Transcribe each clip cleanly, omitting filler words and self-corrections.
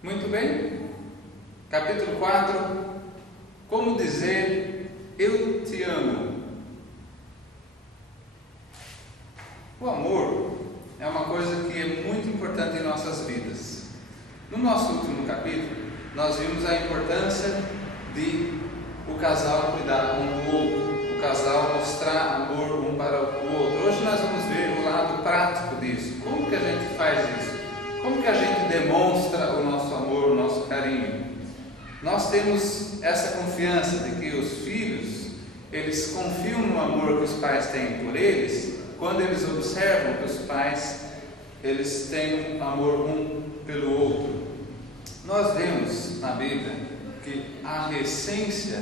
Muito bem, capítulo 4, como dizer eu te amo. O amor é uma coisa que é muito importante em nossas vidas. No nosso último capítulo, nós vimos a importância de o casal cuidar um do outro, o casal mostrar amor um para o outro. Hoje nós vamos ver o lado prático disso. Como que a gente faz isso? Como que a gente demonstra o nosso amor, o nosso carinho? Nós temos essa confiança de que os filhos, eles confiam no amor que os pais têm por eles, quando eles observam que os pais, eles têm amor um pelo outro. Nós vemos na Bíblia que a essência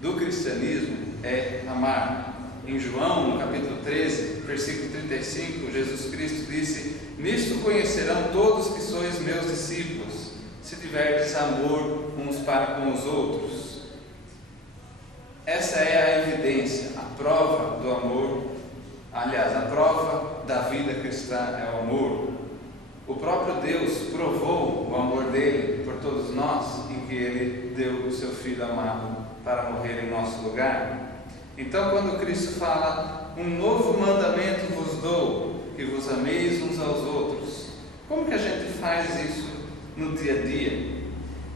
do cristianismo é amar. Em João, no capítulo 13, versículo 35, Jesus Cristo disse: nisto conhecerão todos que sois meus discípulos, se tiverdes amor uns para com os outros. Essa é a evidência, a prova do amor. Aliás, a prova da vida cristã é o amor. O próprio Deus provou o amor dele por todos nós, em que ele deu o seu Filho amado para morrer em nosso lugar. Então, quando Cristo fala, um novo mandamento vos dou, que vos ameis uns aos outros, como que a gente faz isso no dia a dia?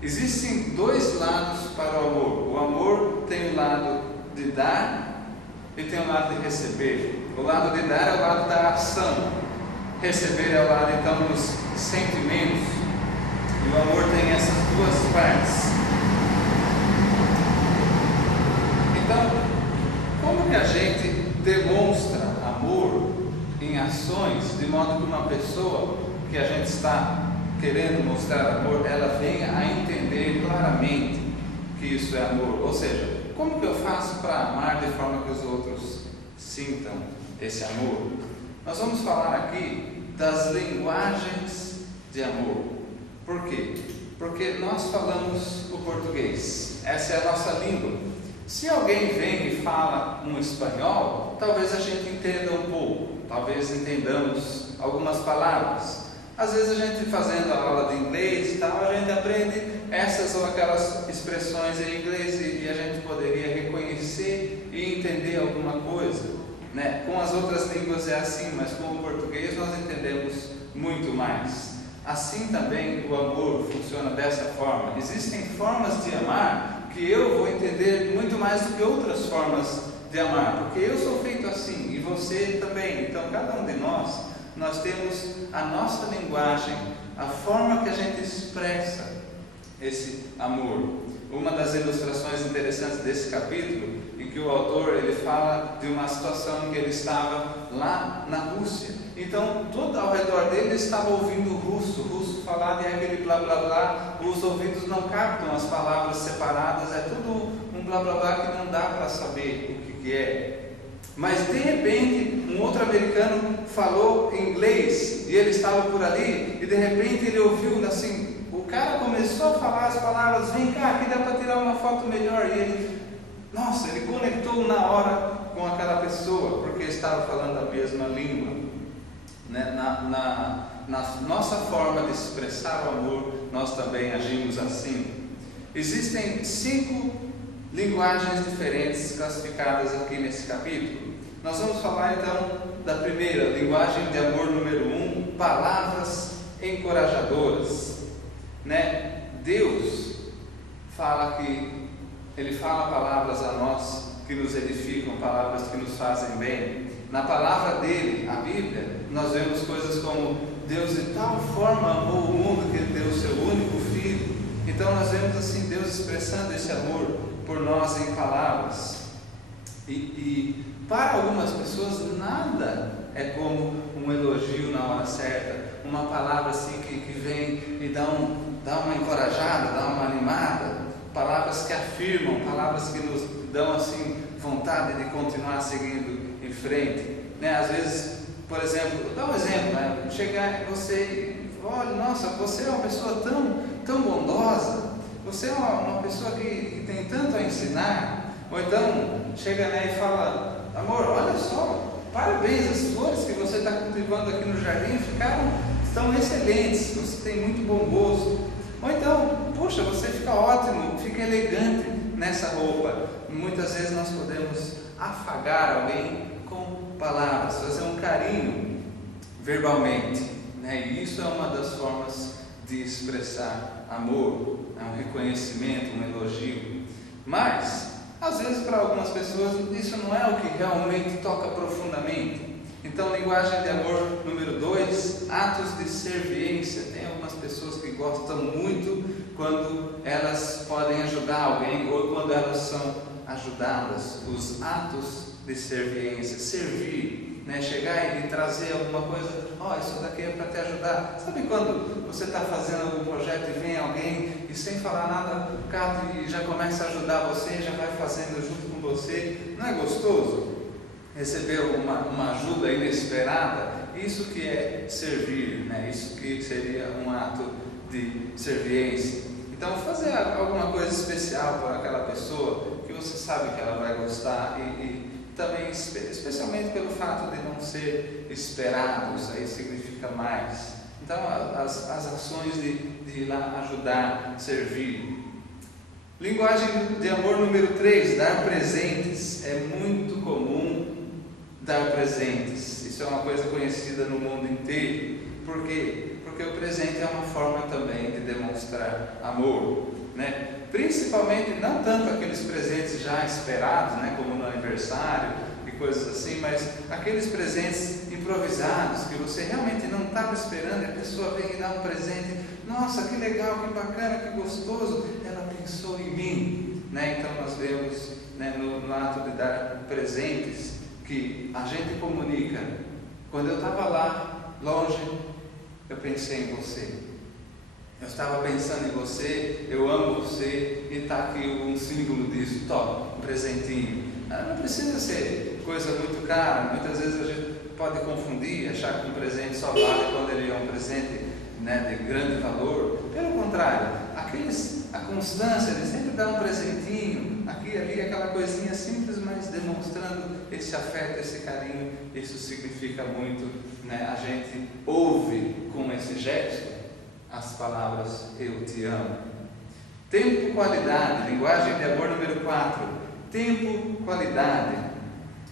Existem dois lados para o amor. O amor tem o lado de dar e tem o lado de receber. O lado de dar é o lado da ação, receber é o lado então dos sentimentos. E o amor tem essas duas partes. Então, como que a gente demonstra amor em ações, de modo que uma pessoa que a gente está querendo mostrar amor, ela venha a entender claramente que isso é amor? Ou seja, como que eu faço para amar de forma que os outros sintam esse amor? Nós vamos falar aqui das linguagens de amor. Por quê? Porque nós falamos o português, essa é a nossa língua. Se alguém vem e fala um espanhol, talvez a gente entenda um pouco, talvez entendamos algumas palavras. Às vezes a gente fazendo a aula de inglês e tal, a gente aprende essas ou aquelas expressões em inglês e a gente poderia reconhecer e entender alguma coisa, né? Com as outras línguas é assim, mas com o português nós entendemos muito mais. Assim também o amor funciona dessa forma. Existem formas de amar que eu vou entender muito mais do que outras formas de amar, porque eu sou feito assim e você também. Então cada um de nós temos a nossa linguagem, a forma que a gente expressa esse amor. Uma das ilustrações interessantes desse capítulo, em que o autor ele fala de uma situação em que ele estava lá na Rússia. Então, todo ao redor dele estava ouvindo o russo falar de aquele blá blá blá. Os ouvidos não captam as palavras separadas, é tudo um blá blá blá que não dá para saber o que é. Mas de repente, um outro americano falou em inglês e ele estava por ali, e de repente ele ouviu assim, o cara começou a falar as palavras: vem cá, aqui dá para tirar uma foto melhor. E ele, nossa, ele conectou na hora com aquela pessoa, porque estava falando a mesma língua. Né? Na nossa forma de expressar o amor, nós também agimos assim. Existem 5 linguagens diferentes classificadas aqui nesse capítulo. Nós vamos falar então da primeira, linguagem de amor número 1, palavras encorajadoras. Né? Deus fala que Ele fala palavras a nós que nos edificam, palavras que nos fazem bem. Na palavra dele, a Bíblia, nós vemos coisas como: Deus de tal forma amou o mundo que Ele deu o seu único Filho. Então nós vemos assim Deus expressando esse amor por nós em palavras. E para algumas pessoas nada é como um elogio na hora certa, uma palavra assim que vem e dá uma encorajada, dá uma animada, palavras que afirmam, palavras que nos dão assim vontade de continuar seguindo em frente, né? Às vezes, por exemplo, dá um exemplo, né? Chegar você e olha, nossa, você é uma pessoa tão bondosa, você é uma pessoa que tem tanto a ensinar. Ou então chega, né, e fala: amor, olha só, parabéns, as flores que você está cultivando aqui no jardim estão excelentes, você tem muito bom gosto. Ou então, puxa, você fica ótimo, fica elegante nessa roupa. Muitas vezes nós podemos afagar alguém com palavras, fazer um carinho verbalmente, né? E isso é uma das formas de expressar amor, um reconhecimento, um elogio. Mas, às vezes, para algumas pessoas, isso não é o que realmente toca profundamente. Então, linguagem de amor número 2, atos de serviência. Tem algumas pessoas que gostam muito quando elas podem ajudar alguém ou quando elas são ajudadas. Os atos de serviência, servir, né? Chegar e trazer alguma coisa, isso daqui é para te ajudar. Sabe quando você está fazendo algum projeto e vem alguém e sem falar nada, cata e já começa a ajudar você, já vai fazendo junto com você? Não é gostoso receber uma ajuda inesperada? Isso que é servir, né? Isso que seria um ato de serviência. Então, fazer alguma coisa especial para aquela pessoa que você sabe que ela vai gostar e também, especialmente pelo fato de não ser esperado, isso aí significa mais. Então, as ações de ir lá ajudar, servir. Linguagem de amor número 3, dar presentes. É muito comum dar presentes. Isso é uma coisa conhecida no mundo inteiro. Por quê? Porque o presente é uma forma também de demonstrar amor, né? Principalmente, não tanto aqueles presentes já esperados, né, como no aniversário e coisas assim, mas aqueles presentes improvisados que você realmente não estava esperando e a pessoa vem e dá um presente. Nossa, que legal, que bacana, que gostoso, ela pensou em mim, né? Então nós vemos, né, no ato de dar presentes que a gente comunica. Quando eu estava lá, longe, eu pensei em você. Eu estava pensando em você, eu amo você, e está aqui um símbolo disso. Toma, um presentinho. Não precisa ser coisa muito cara. Muitas vezes a gente pode confundir, achar que um presente só vale quando ele é um presente, né, de grande valor. Pelo contrário, a constância de sempre dar um presentinho, aqui e ali, aquela coisinha simples, mas demonstrando esse afeto, esse carinho, isso significa muito, né? A gente ouve com esse gesto as palavras eu te amo. Tempo, qualidade, linguagem de amor número 4. Tempo, qualidade.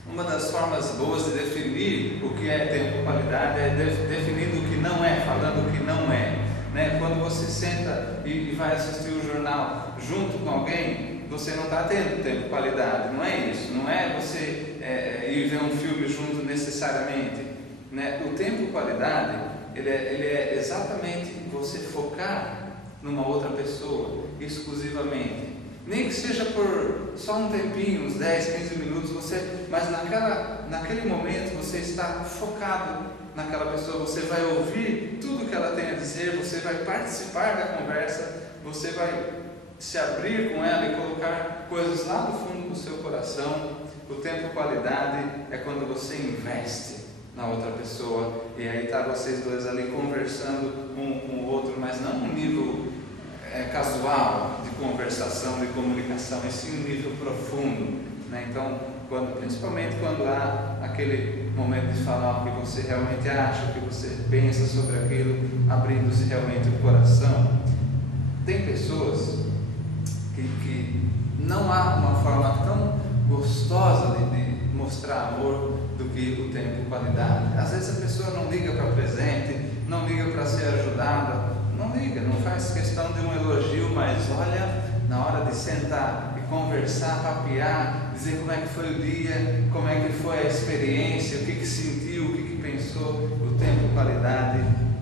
Uma das formas boas de definir o que é tempo, qualidade é definindo o que não é, falando o que não é, né? Quando você senta e vai assistir o jornal junto com alguém, você não está tendo tempo, qualidade. Não é isso, não é você ir ver um filme junto necessariamente, né? O tempo, qualidade, ele é exatamente você focar numa outra pessoa, exclusivamente. Nem que seja por só um tempinho, uns 10, 15 minutos, mas naquele momento você está focado naquela pessoa, você vai ouvir tudo que ela tem a dizer, você vai participar da conversa, você vai se abrir com ela e colocar coisas lá do fundo do seu coração. O tempo qualidade é quando você investe na outra pessoa, e aí está vocês dois ali conversando um com o outro, mas não um nível casual de conversação, de comunicação, e sim um nível profundo, né? Então, principalmente quando há aquele momento de falar o que você realmente acha, o que você pensa sobre aquilo, abrindo-se realmente o coração. Tem pessoas que não há uma forma tão gostosa de mostrar amor do que o tempo, qualidade. Às vezes a pessoa não liga para presente, não liga para ser ajudada, não liga, não faz questão de um elogio, mas olha, na hora de sentar e conversar, papear, dizer como é que foi o dia, como é que foi a experiência, o que sentiu, o que pensou. O tempo, qualidade,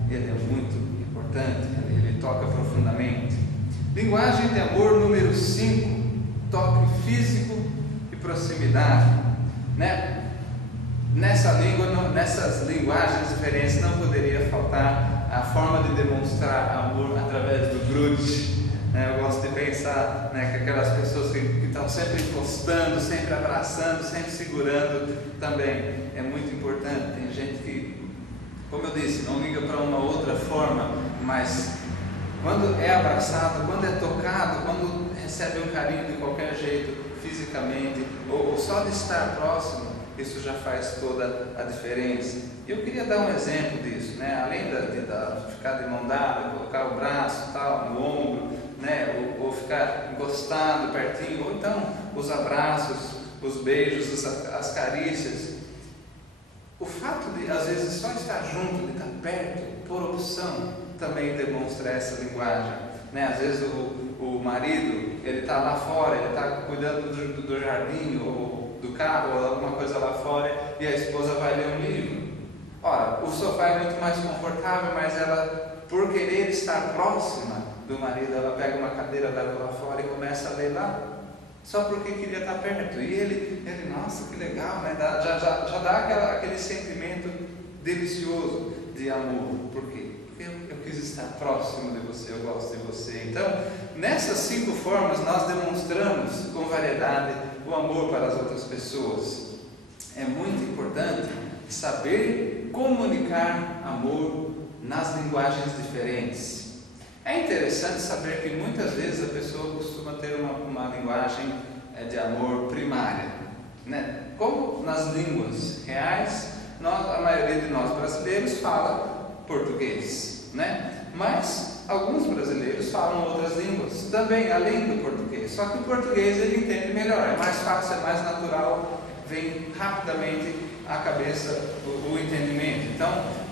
ele é muito importante, ele toca profundamente. Linguagem de amor número 5, toque físico e proximidade, né? Nessas linguagens diferentes não poderia faltar a forma de demonstrar amor através do grude, né? Eu gosto de pensar, né, que aquelas pessoas que estão sempre encostando, sempre abraçando, sempre segurando, também é muito importante. Tem gente que, como eu disse, não liga para uma outra forma, mas quando é abraçado, quando é tocado, quando recebe um carinho de qualquer jeito, fisicamente, ou só de estar próximo, isso já faz toda a diferença. E eu queria dar um exemplo disso, né? Além de ficar de mão dada, colocar o braço tal, no ombro, né? Ou ficar encostado pertinho, ou então os abraços, os beijos, as carícias. O fato de, às vezes, só estar junto, de estar perto, por opção, também demonstra essa linguagem, né? Às vezes o marido, ele está lá fora, ele está cuidando do jardim, ou do carro, ou alguma coisa lá fora, e a esposa vai ler um livro. Ora, o sofá é muito mais confortável, mas ela, por querer estar próxima do marido, ela pega uma cadeira, leva lá fora e começa a ler lá, só porque queria estar perto. E ele nossa, que legal, né? Já dá aquele sentimento delicioso de amor. Por quê? Porque eu quis estar próximo de você, eu gosto de você. Então, nessas 5 formas, nós demonstramos com variedade o amor para as outras pessoas. É muito importante saber comunicar amor nas linguagens diferentes. É interessante saber que muitas vezes a pessoa costuma ter uma linguagem de amor primária, né? Como nas línguas reais, a maioria de nós brasileiros fala português, né? Mas alguns brasileiros falam outras línguas também, além do português. Só que o português ele entende melhor, é mais fácil, é mais natural, vem rapidamente à cabeça o entendimento. Então,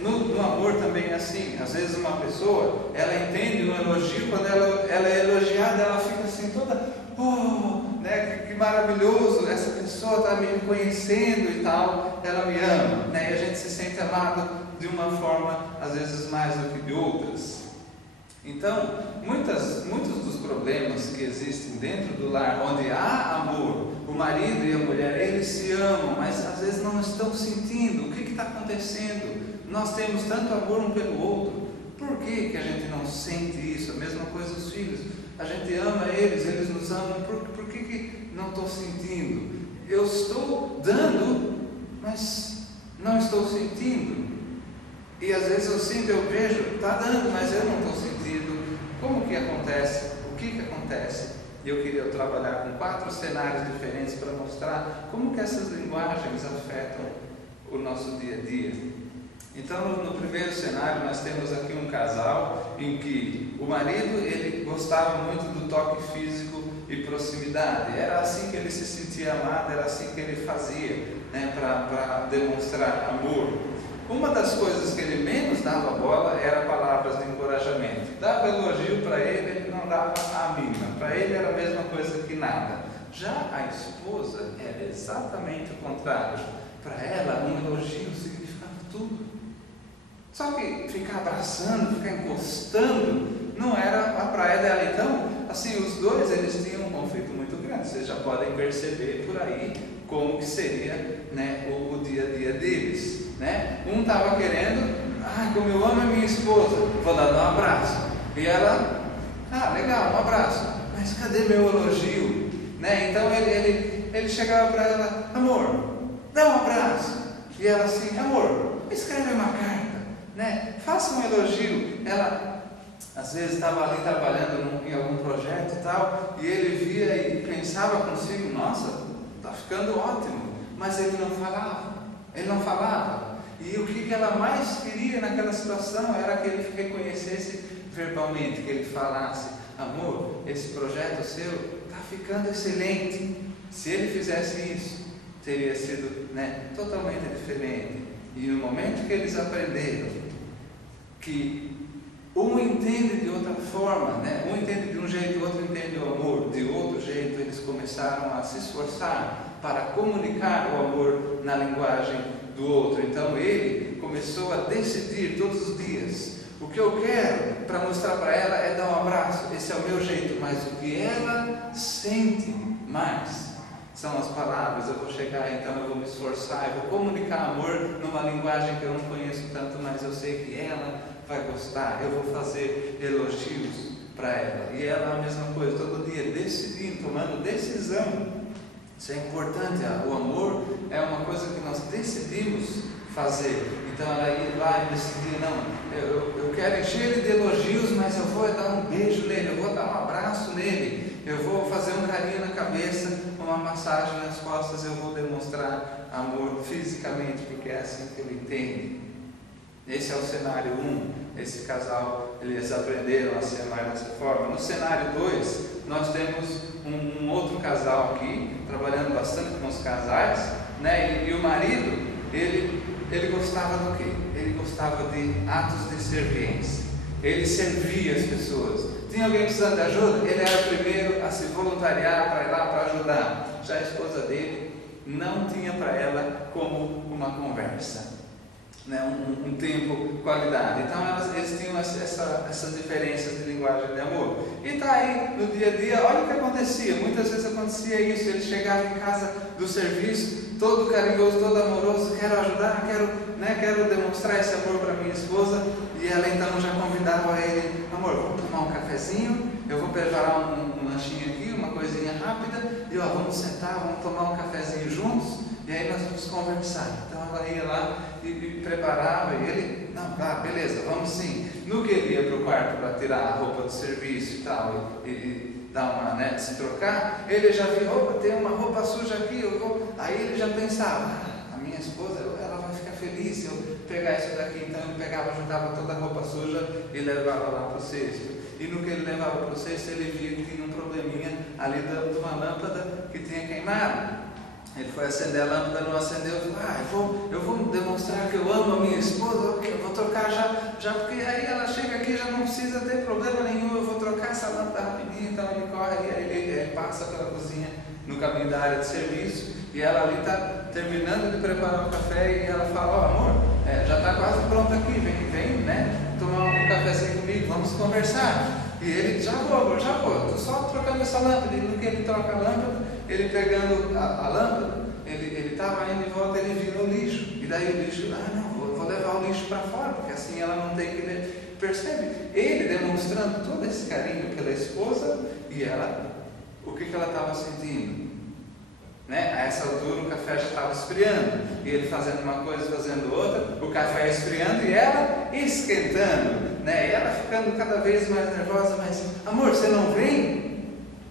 no amor também é assim. Às vezes uma pessoa, ela entende um elogio, quando ela é elogiada, ela fica assim toda, né, que maravilhoso, essa pessoa está me reconhecendo e tal, ela me ama, né, e a gente se sente amado de uma forma, às vezes mais do que de outras. Então, muitos dos problemas que existem dentro do lar, onde há amor, o marido e a mulher, eles se amam, mas às vezes não estão sentindo. O que está acontecendo? Nós temos tanto amor um pelo outro. Por que a gente não sente isso? A mesma coisa os filhos. A gente ama eles nos amam. Por que não estou sentindo? Eu estou dando, mas não estou sentindo. E às vezes eu sinto, eu vejo, está dando, mas eu não estou sentindo. Como que acontece? O que acontece? Eu queria trabalhar com 4 cenários diferentes para mostrar como que essas linguagens afetam o nosso dia a dia. Então, no primeiro cenário, nós temos aqui um casal em que o marido, ele gostava muito do toque físico e proximidade. Era assim que ele se sentia amado, era assim que ele fazia, né, para demonstrar amor. Uma das coisas que ele menos dava bola era palavras de encorajamento. Dava elogio para ele não dava a mínima. Para ele era a mesma coisa que nada. Já a esposa era exatamente o contrário. Para ela, um elogio significava tudo. Só que ficar abraçando, ficar encostando, não era a praia dela. Então, assim, os dois, eles tinham um conflito muito grande. Vocês já podem perceber por aí como que seria, né, o dia a dia deles, né? Um estava querendo, como eu amo a minha esposa, vou dar um abraço. E ela, legal, um abraço, mas cadê meu elogio? Né? Então ele chegava para ela, amor, dá um abraço. E ela assim, amor, escreve uma carta, né? Faça um elogio. Ela, às vezes, estava ali trabalhando em algum projeto e tal, e ele via e pensava consigo, nossa, está ficando ótimo, mas ele não falava. E o que ela mais queria naquela situação era que ele reconhecesse verbalmente, que ele falasse, amor, esse projeto seu está ficando excelente. Se ele fizesse isso, teria sido, né, totalmente diferente. E no momento que eles aprenderam que um entende de outra forma, né? Um entende de um jeito, o outro entende o amor de outro jeito, eles começaram a se esforçar para comunicar o amor na linguagem do outro. Então ele começou a decidir todos os dias, o que eu quero para mostrar para ela é dar um abraço, esse é o meu jeito, mas o que ela sente mais são as palavras. Eu vou chegar, então eu vou me esforçar, eu vou comunicar amor numa linguagem que eu não conheço tanto, mas eu sei que ela vai gostar, eu vou fazer elogios para ela. E ela a mesma coisa, todo dia decidindo, tomando decisão. Isso é importante, o amor é uma coisa que nós decidimos fazer. Então ela ia lá e decidia, não, eu quero encher ele de elogios, mas eu vou dar um beijo nele, eu vou dar um abraço nele. eu vou fazer um carinho na cabeça, uma massagem nas costas, eu vou demonstrar amor fisicamente, porque é assim que ele entende. Esse é o cenário 1. Esse casal, eles aprenderam a se amar dessa forma. No cenário 2, nós temos um outro casal aqui, trabalhando bastante com os casais, né? E o marido, ele gostava do quê? Ele gostava de atos de serviência. Ele servia as pessoas. Tinha alguém precisando de ajuda? Ele era o primeiro a se voluntariar para ir lá para ajudar. Já a esposa dele não tinha para ela como uma conversa, né? um tempo, qualidade. Então eles tinham essas diferenças de linguagem de amor. E está aí no dia a dia, olha o que acontecia. Muitas vezes acontecia isso. Ele chegava em casa do serviço, todo carinhoso, todo amoroso, quero ajudar, quero demonstrar esse amor para minha esposa. E ela então já convidava ele, amor, vamos tomar um cafezinho, eu vou preparar um lanchinho aqui, uma coisinha rápida, e vamos sentar, vamos tomar um cafezinho juntos, e aí nós vamos conversar. Então ela ia lá e preparava, e ele, não, tá, beleza, vamos sim. No que ele ia para o quarto para tirar a roupa do serviço e tal, e dar uma, né, se trocar, ele já viu, opa, tem uma roupa suja aqui, aí ele já pensava, a minha esposa, ela vai ficar feliz se eu pegar isso daqui. Então ele pegava, juntava toda a roupa suja e levava lá para o cesto. E no que ele levava para o cesto, ele via que tinha um probleminha ali de uma lâmpada que tinha queimado. Ele foi acender a lâmpada, não acendeu, falou, eu vou demonstrar que eu amo a minha esposa, eu vou trocar já, porque aí ela chega aqui, já não precisa ter problema nenhum, eu vou trocar essa lâmpada rapidinho. Então ele corre, e aí ele passa pela cozinha no caminho da área de serviço, e ela ali está terminando de preparar o café, e ela fala, amor, já está quase pronto aqui, vem, né, tomar um cafezinho comigo, vamos conversar. E ele, já vou, estou só trocando essa lâmpada. E no que ele troca a lâmpada, ele pegando a lâmpada, ele estava indo de volta, ele vira o lixo. E daí o lixo, vou levar o lixo para fora, porque assim ela não tem que... Percebe? Ele demonstrando todo esse carinho pela esposa, e ela, o que ela estava sentindo? Né? A essa altura o café já estava esfriando, e ele fazendo uma coisa, fazendo outra, o café esfriando e ela esquentando, né? E ela ficando cada vez mais nervosa, mas, amor, você não vem?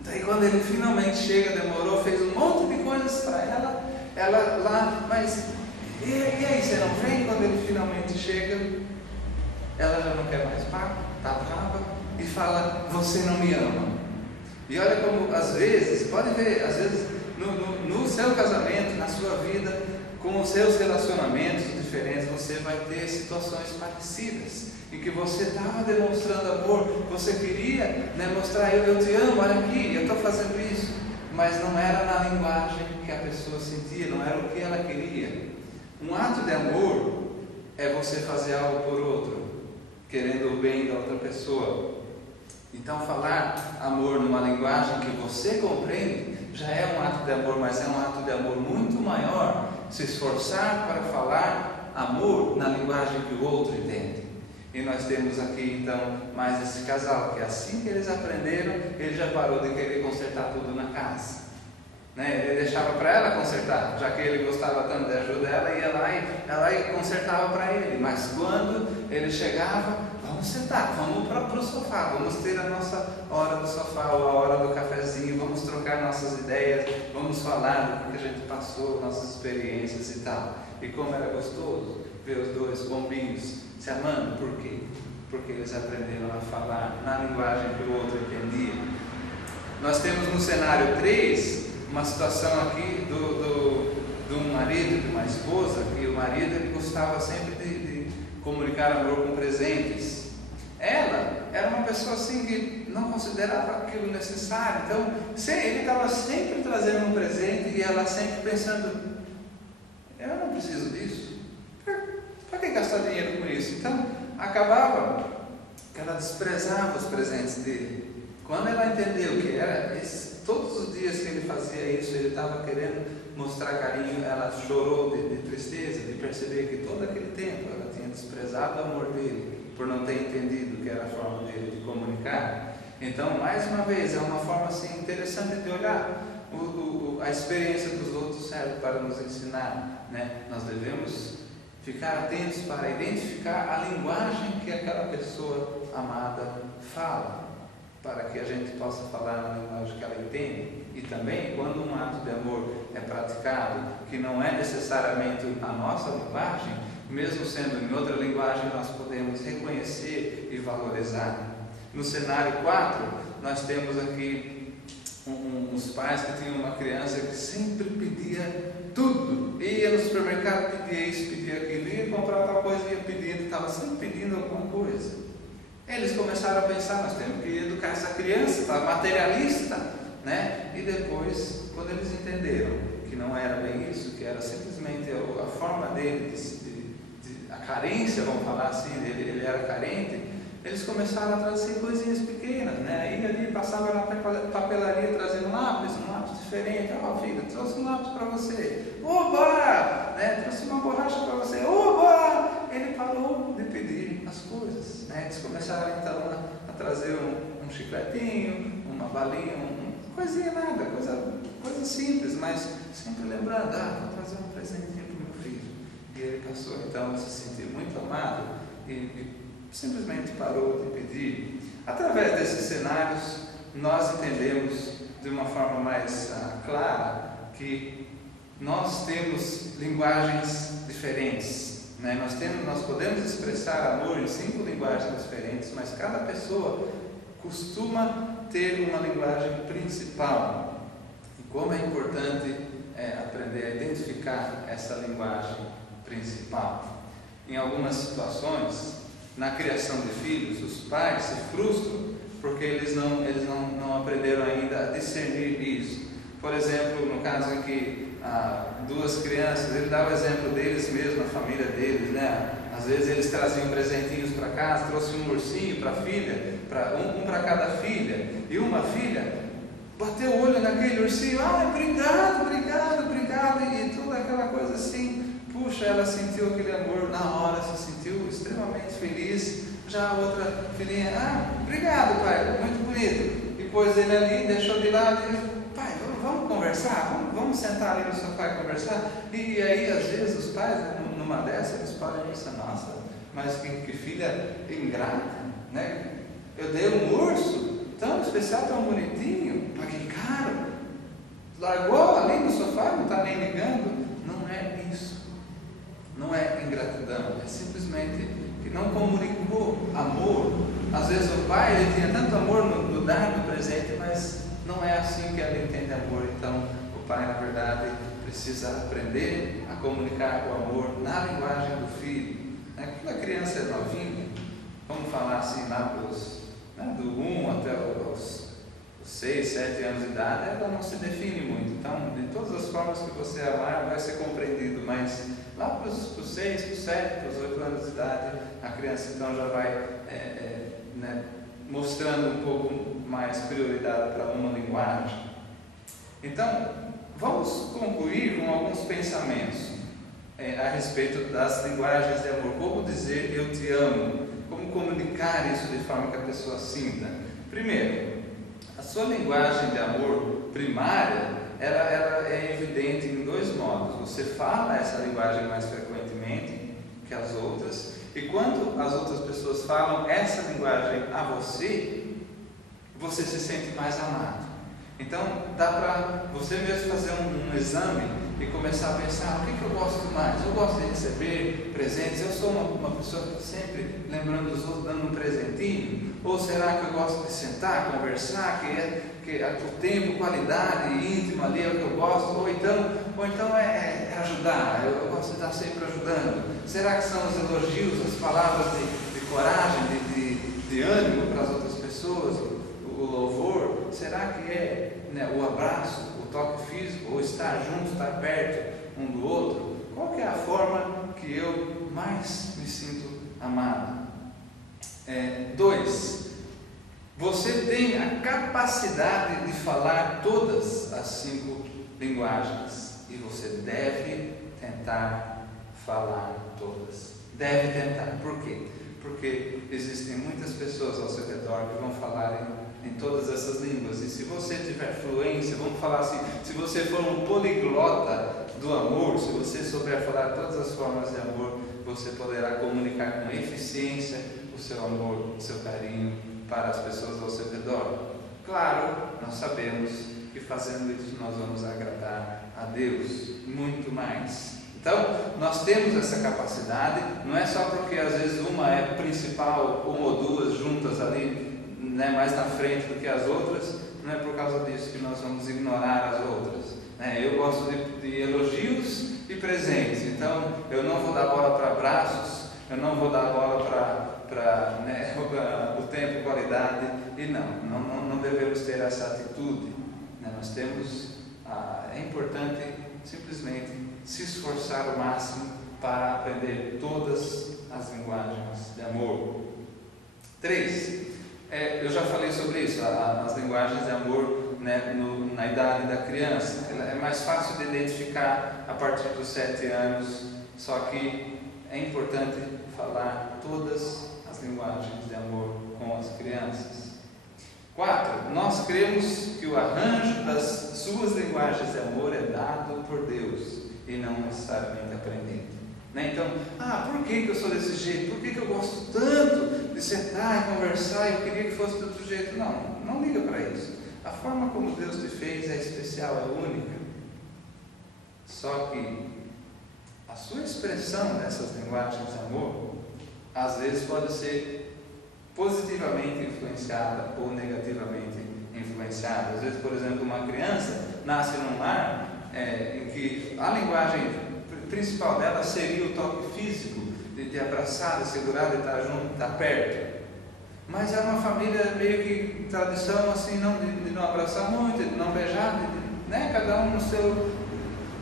Daí quando ele finalmente chega, demorou, fez um monte de coisas para ela lá, mas e aí, você não vem? Quando ele finalmente chega, ela já não quer mais papo, está brava e fala, você não me ama. E olha como às vezes, pode ver, às vezes no seu casamento, na sua vida, com os seus relacionamentos diferentes, você vai ter situações parecidas, em que você estava demonstrando amor, você queria, né, mostrar, eu te amo, olha aqui, eu estou fazendo isso, mas não era na linguagem que a pessoa sentia, não era o que ela queria. Um ato de amor é você fazer algo por outro, querendo o bem da outra pessoa. Então falar amor numa linguagem que você compreende já é um ato de amor, mas é um ato de amor muito maior se esforçar para falar amor na linguagem que o outro entende. E nós temos aqui então mais esse casal, que assim que eles aprenderam, ele já parou de querer consertar tudo na casa, né? Ele deixava para ela consertar, já que ele gostava tanto de ajuda, ela ia lá e consertava para ele. Mas quando ele chegava, vamos sentar, vamos para o sofá, vamos ter a nossa hora do sofá, ou a hora do cafezinho, vamos trocar nossas ideias, vamos falar do que a gente passou, nossas experiências e tal. E como era gostoso ver os dois bombinhos se amando. Por quê? Porque eles aprenderam a falar na linguagem que o outro entendia. Nós temos no cenário 3 uma situação aqui de um marido e de uma esposa, que o marido ele gostava sempre de comunicar amor com presentes. Ela era uma pessoa assim que não considerava aquilo necessário, então ele estava sempre trazendo um presente e ela sempre pensando, eu não preciso disso, para que gastar dinheiro com isso? Então acabava que ela desprezava os presentes dele. Quando ela entendeu que era todos os dias que ele fazia isso, ele estava querendo mostrar carinho, ela chorou de tristeza, de perceber que todo aquele tempo ela tinha desprezado o amor dele, por não ter entendido que era a forma dele de comunicar. Então, mais uma vez, é uma forma assim, interessante de olhar. A experiência dos outros serve para nos ensinar, né? Nós devemos ficar atentos para identificar a linguagem que aquela pessoa amada fala. para que a gente possa falar na linguagem que ela entende. E também, quando um ato de amor é praticado, que não é necessariamente a nossa linguagem, mesmo sendo em outra linguagem, nós podemos reconhecer e valorizar. No cenário 4, nós temos aqui uns pais que tinham uma criança que sempre pedia tudo. Ia no supermercado, pedia isso, pedia aquilo, ia comprar tal coisa, ia pedindo, estava sempre pedindo alguma coisa. Eles começaram a pensar, nós temos que educar essa criança, está materialista, né? E depois, quando eles entenderam que não era bem isso, que era simplesmente a forma dele, a carência, vamos falar assim, ele era carente, eles começaram a trazer coisinhas pequenas, né? Aí ali passava na papelaria trazendo um lápis diferente. Ó, filho, trouxe um lápis para você. Oba! Né? Trouxe uma borracha para você. Oba! Ele parou de pedir as coisas, né? Eles começaram então a trazer um chicletinho, uma balinha, coisinha nada, coisa simples, mas sempre lembrando, vou trazer um presentinho para o meu filho. E ele passou então a se sentir muito amado e simplesmente parou de pedir. Através desses cenários, nós entendemos de uma forma mais clara que nós temos linguagens diferentes, né? Nós podemos expressar amor em 5 linguagens diferentes, mas cada pessoa costuma ter uma linguagem principal. E como é importante aprender a identificar essa linguagem principal. Em algumas situações, na criação de filhos, os pais se frustram porque eles não aprenderam ainda a discernir isso. Por exemplo, no caso em que 2 crianças, ele dá o exemplo deles mesmo, a família deles, né? Às vezes eles traziam presentinhos para casa, trouxe um ursinho para a filha, um para cada filha, e uma filha bateu o olho naquele ursinho, obrigado, e toda aquela coisa assim. Puxa, ela sentiu aquele amor na hora, se sentiu extremamente feliz. Já a outra filhinha, obrigado, pai, muito bonito. E pôs ele ali, deixou de lado e disse, pai, vamos conversar, vamos sentar ali no sofá e conversar. E aí, às vezes, os pais, numa dessas, eles podem pensar, nossa, mas que filha ingrata, né? Eu dei um urso tão especial, tão bonitinho, paguei caro, largou ali no sofá, não está nem ligando. Não é isso. Não é ingratidão, é simplesmente que não comunicou amor. Às vezes o pai ele tinha tanto amor no dar do presente, mas não é assim que ele entende amor. Então o pai, na verdade, precisa aprender a comunicar o amor na linguagem do filho. Quando a criança é novinha, vamos falar assim, lá do 1 até os 6, 7 anos de idade, ela não se define muito. Então, de todas as formas que você amar, vai ser compreendido, mas lá para os 6, para os 7, para os 8 anos de idade, a criança então já vai mostrando um pouco mais prioridade para uma linguagem. Então, vamos concluir com alguns pensamentos a respeito das linguagens de amor. Como dizer eu te amo? Como comunicar isso de forma que a pessoa sinta? Primeiro, a sua linguagem de amor primária, ela é evidente em 2 modos. Você fala essa linguagem mais frequentemente que as outras, e quando as outras pessoas falam essa linguagem a você, você se sente mais amado. Então, dá para você mesmo fazer um exame e começar a pensar, o que eu gosto mais? Eu gosto de receber presentes, eu sou uma pessoa que está sempre lembrando dos outros, dando um presentinho? Ou será que eu gosto de sentar, conversar, que o tempo, qualidade, íntimo ali é o que eu gosto? Ou então é ajudar, eu gosto de estar sempre ajudando. Será que são os elogios, as palavras de coragem, de ânimo para as outras pessoas, o louvor? Será que é o abraço, o toque físico, ou estar junto, estar perto um do outro? Qual que é a forma que eu mais me sinto amado? 2. Você tem a capacidade de falar todas as 5 linguagens e você deve tentar falar todas. Deve tentar. Por quê? Porque existem muitas pessoas ao seu redor que vão falar em todas essas línguas, e se você tiver fluência, vamos falar assim, se você for um poliglota do amor, se você souber falar todas as formas de amor, você poderá comunicar com eficiência o seu amor, o seu carinho para as pessoas ao seu redor. redor? Claro, nós sabemos que fazendo isso nós vamos agradar a Deus muito mais. Então, nós temos essa capacidade, não é só porque às vezes uma é principal, uma ou duas juntas ali, né, mais na frente do que as outras, não é por causa disso que nós vamos ignorar as outras. Eu gosto de elogios e presentes, então eu não vou dar bola para abraços, eu não vou dar bola para o tempo, qualidade, e não devemos ter essa atitude. Nós temos, é importante simplesmente se esforçar o máximo para aprender todas as linguagens de amor. 3. Eu já falei sobre isso, as linguagens de amor, na idade da criança. É mais fácil de identificar a partir dos 7 anos, só que é importante falar todas as linguagens de amor com as crianças. 4. Nós cremos que o arranjo das suas linguagens de amor é dado por Deus e não necessariamente aprendido. Então, por que eu sou desse jeito? Por que eu gosto tanto de sentar e conversar e eu queria que fosse de outro jeito? Não liga para isso. A forma como Deus te fez é especial, é única. Só que a sua expressão dessas linguagens de amor, às vezes pode ser positivamente influenciada ou negativamente influenciada. Às vezes, por exemplo, uma criança nasce num lar em que a linguagem principal dela seria o toque físico, de abraçar, de segurar, de estar junto, de estar perto. Mas é uma família meio que tradição assim, de não abraçar muito, de não beijar, cada um no seu.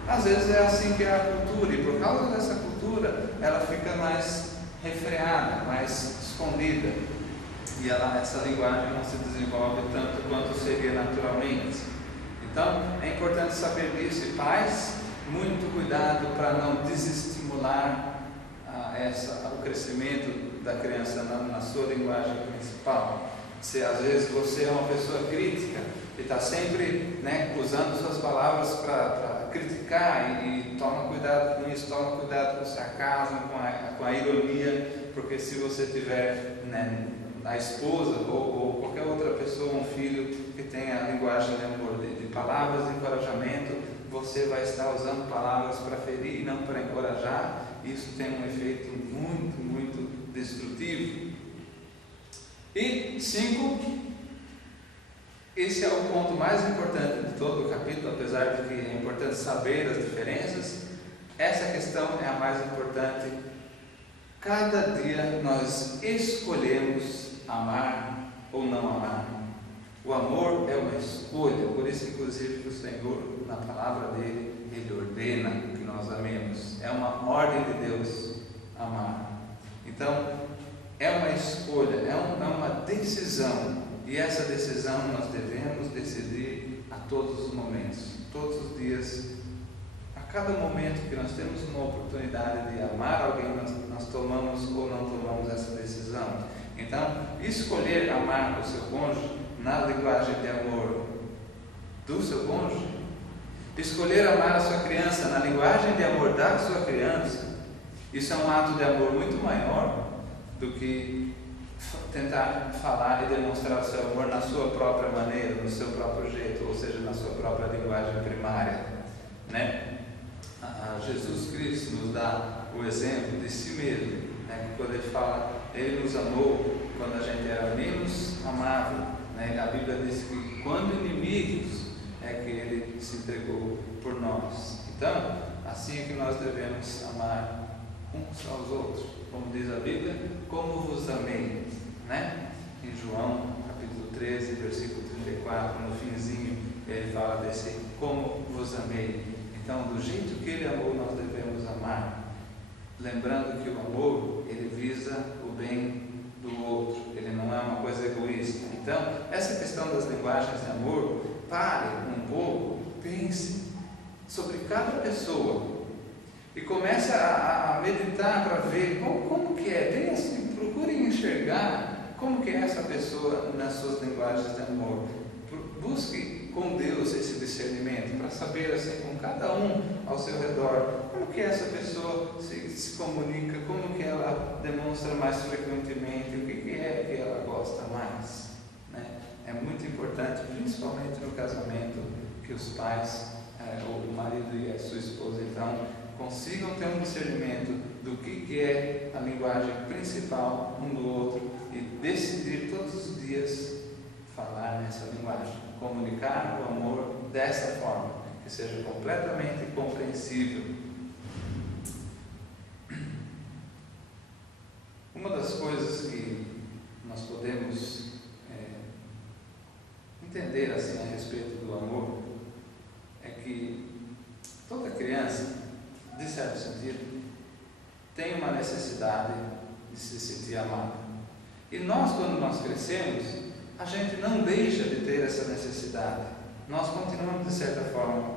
Às vezes é assim que é a cultura, e por causa dessa cultura ela fica mais refreada, mais escondida, e essa linguagem não se desenvolve tanto quanto seria naturalmente. Então é importante saber disso, e pais, muito cuidado para não desestimular o crescimento da criança na sua linguagem principal. Se às vezes você é uma pessoa crítica e está sempre usando suas palavras para criticar, e toma cuidado com isso, toma cuidado com o sarcasmo, com a ironia, porque se você tiver a esposa ou qualquer outra pessoa, um filho que tenha a linguagem de amor, de palavras de encorajamento, você vai estar usando palavras para ferir e não para encorajar. Isso tem um efeito muito, muito destrutivo. E 5, esse é o ponto mais importante de todo o capítulo, apesar de que é importante saber as diferenças. Essa questão é a mais importante. Cada dia nós escolhemos amar ou não amar. O amor é uma escolha, por isso inclusive que o Senhor, na palavra dele, Ele ordena que nós amemos. É uma ordem de Deus amar. Então, é uma escolha, é uma decisão, e essa decisão nós devemos decidir a todos os momentos, todos os dias. A cada momento que nós temos uma oportunidade de amar alguém, nós tomamos ou não tomamos essa decisão. Então, escolher amar o seu cônjuge na linguagem de amor do seu cônjuge, escolher amar a sua criança na linguagem de amor da sua criança, isso é um ato de amor muito maior do que tentar falar e demonstrar o seu amor na sua própria maneira, no seu próprio jeito, ou seja, na sua própria linguagem primária, Jesus Cristo nos dá o exemplo de si mesmo, quando Ele fala, Ele nos amou quando a gente era menos amável, A Bíblia diz que quando inimigos é que Ele se entregou por nós. Então, assim é que nós devemos amar uns aos outros, como diz a Bíblia, como vos amei, Em João capítulo 13, versículo 34, no finzinho, ele fala desse como vos amei. Então, do jeito que Ele amou, nós devemos amar, lembrando que o amor, ele visa o bem do outro, ele não é uma coisa egoísta. Então, essa questão das linguagens de amor, pare um pouco, pense sobre cada pessoa e comece a meditar para ver como que é. Tenha assim, procure enxergar como que é essa pessoa nas suas linguagens de amor. Busque com Deus esse discernimento para saber assim, com cada um ao seu redor, como que essa pessoa se comunica, como que ela demonstra mais frequentemente, o que é que ela gosta mais. É principalmente no casamento, que os pais, o marido e a sua esposa, então, consigam ter um discernimento do que é a linguagem principal um do outro e decidir todos os dias falar nessa linguagem, comunicar o amor dessa forma, que seja completamente compreensível. Uma das coisas que nós podemos entender assim a respeito do amor é que toda criança, de certo sentido, tem uma necessidade de se sentir amada. E nós, quando nós crescemos, a gente não deixa de ter essa necessidade. Nós continuamos, de certa forma,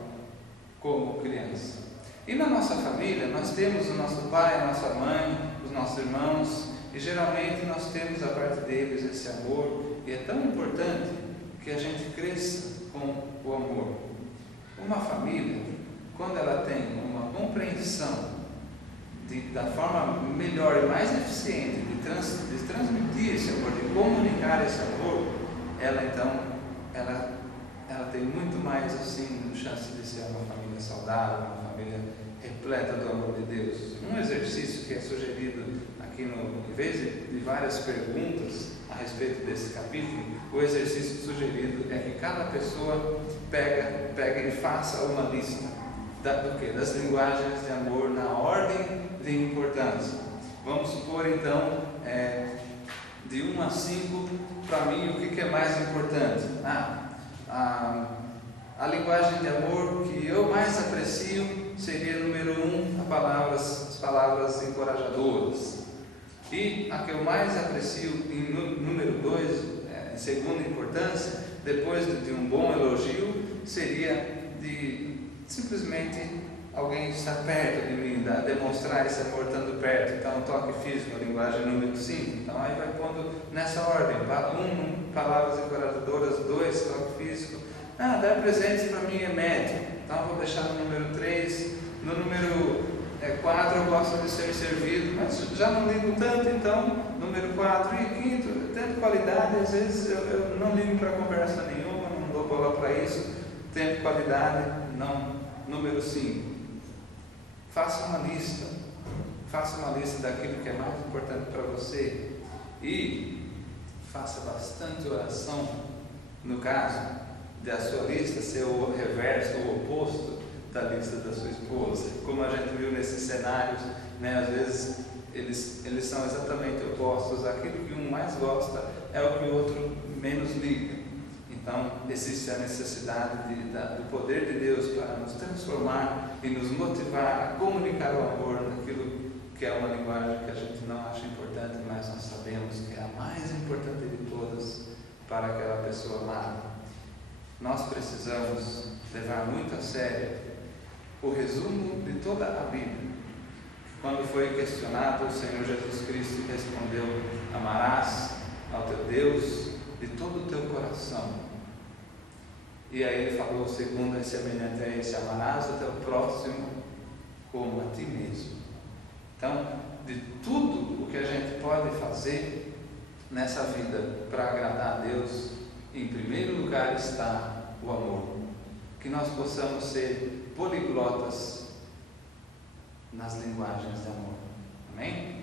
como criança. E na nossa família, nós temos o nosso pai, a nossa mãe, os nossos irmãos, e geralmente nós temos a parte deles esse amor, e é tão importante que a gente cresça com o amor. Uma família, quando ela tem uma compreensão da forma melhor e mais eficiente de transmitir esse amor, de comunicar esse amor, ela então, ela tem muito mais assim chance de ser uma família saudável, uma família repleta do amor de Deus. Um exercício que é sugerido aqui em vez de várias perguntas a respeito desse capítulo, o exercício sugerido é que cada pessoa pega e faça uma lista das linguagens de amor na ordem de importância. Vamos supor então, de 1 a 5, para mim o que é mais importante? A linguagem de amor que eu mais aprecio seria, número 1, as palavras encorajadoras. E a que eu mais aprecio, em número 2, em segunda importância, depois de um bom elogio, seria de simplesmente alguém estar perto de mim, demonstrar esse amor estando perto. Então, toque físico, a linguagem número 5. Então, aí vai pondo nessa ordem. 1, palavras encorajadoras. 2, toque físico. Dar presentes para mim é médio. Então, vou deixar no número 3. No número 4, eu gosto de ser servido, mas já não ligo tanto. Então, número 4 e 5, tempo de qualidade. Às vezes eu não ligo para conversa nenhuma, não dou bola para isso. Tempo de qualidade, não. Número 5. Faça uma lista daquilo que é mais importante para você e faça bastante oração, no caso de a sua lista ser o reverso, o oposto da lista da sua esposa. Como a gente viu nesses cenários, às vezes eles são exatamente opostos. Aquilo que um mais gosta é o que o outro menos liga. Então, existe a necessidade do poder de Deus para nos transformar e nos motivar a comunicar o amor naquilo que é uma linguagem que a gente não acha importante, mas nós sabemos que é a mais importante de todas para aquela pessoa amada. Nós precisamos levar muito a sério o resumo de toda a Bíblia. Quando foi questionado, o Senhor Jesus Cristo respondeu: amarás ao teu Deus de todo o teu coração. E aí ele falou, segundo é semelhante a esse: amarás o teu próximo como a ti mesmo. Então, de tudo o que a gente pode fazer nessa vida para agradar a Deus, em primeiro lugar está o amor. Que nós possamos ser poliglotas nas linguagens de amor. Amém?